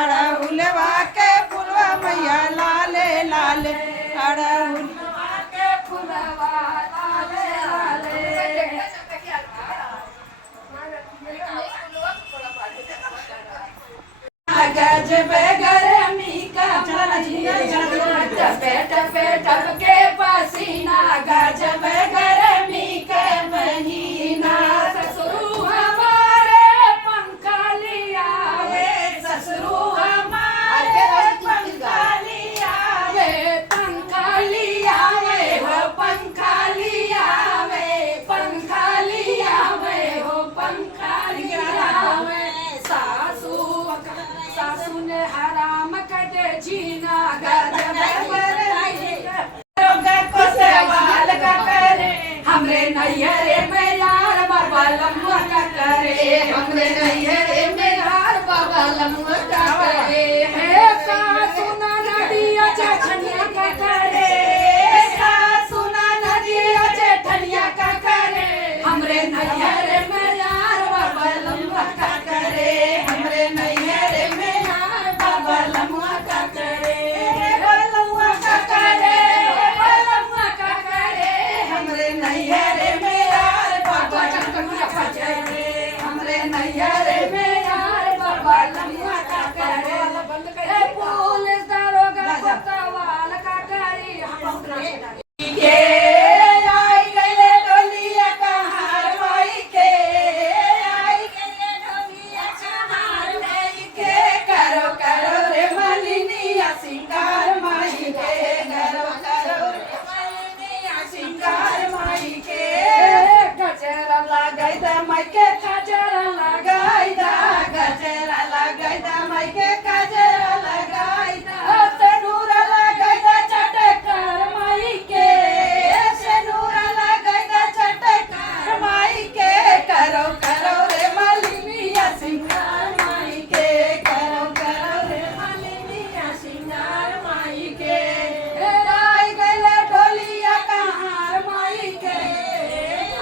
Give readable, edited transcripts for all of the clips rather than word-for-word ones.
अड़हुलवा के फुलवा मैया लाले लाले अड़हुलवा के फुलवा लाले लाले गजबे गरमी का टपे टपे टपके पसीना गजबे गरमी के महीना ससुरु हमारे पंखा लिया वे ससुरु हमारे पंखा लिया वे पंखा लिया वे हो पंखा लिया वे पंखा लिया वे हो पंखा लिया वे सासू ने हराम कटे जीना गजबे को सवाल का करे हमरे नैयरे में यार बाबा लम्बा का करे हमरे नैयरे में यार बाबा लम्बा का करे हे सासू ना नदिया चठनिया का करे सासू ना नदिया चठनिया का करे हमरे नैयरे में यार बाबा लम्बा का करे हमरे नैयरे में यार बाबा लम्बा का करे लम्बा का करे लम्बा का करे हमरे नैयरे में यार बाबा लम्बा का करे हमरे नैयरे में यार बाबा लम्बा का करे पुलिस दारोगा कोतवाल का करी के आई गए डोलिया कहार माई के आई गए डोलिया कहार माई के करो करो रे मालिनिया सिंगार माई के करो करो रे मालिनिया सिंगार माई के गजरा लगाई दा माई के गजरा लगाई दा गजरा लगाई दा माई के गजरा लगाई दा तनूरा लगाई दा चटकार माई के तनूरा लगाई दा चटकार माई के करो करो रे मालिनिया सिंगार माई के करो करो रे मालिनिया सिंगार माई के आई गले ढोलिया कहार माई के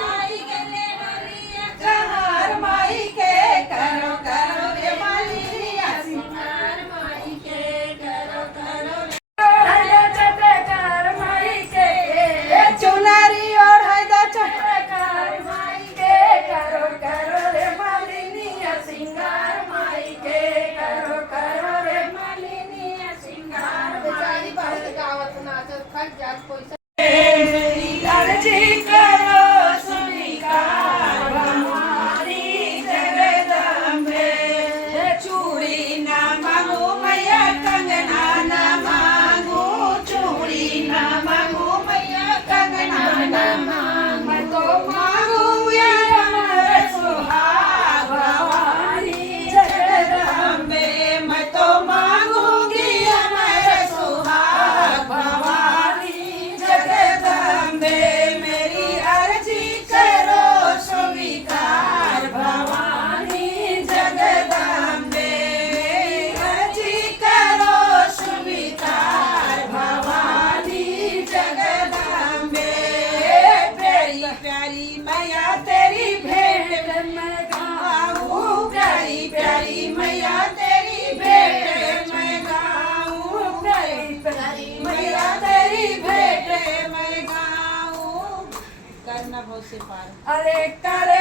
आई गले ढोलिया कहार माई के करो करो रे मालिनिया सिंगार माई के करो करो रे चटकार माई के चुनारी और हैदा चटकार माई के करो करो रे मालिनिया सिंगार माई के करो करो रे मालिनिया सिंगार बेचारी बहुत गावत नाचत खट जात कोई मेरी अर्जी करो स्वीकार हमारी जगदम्बे चूड़ी ना मांगू मैया कंगना ना मांगू चूड़ी ना मांगू मैया कंगना ना मांगू मैं तो मांगू यार अमर सुहाग भवानी जगदम्बे मैं तो मांगूंगी अमर सुहाग भवानी जगदम्बे मेरी अर्जी करो स्वीकार भवानी जगदम्बे अर्जी करो स्वीकार भवानी जगदम्बे प्यारी प्यारी मैया तेरी भेंट मैं गाऊं प्यारी प्यारी मैया तेरी भेंट मैं गाऊं प्यारी प्यारी मैया तेरी भेंट मैं गाऊं करना बहुत से पार अरे करे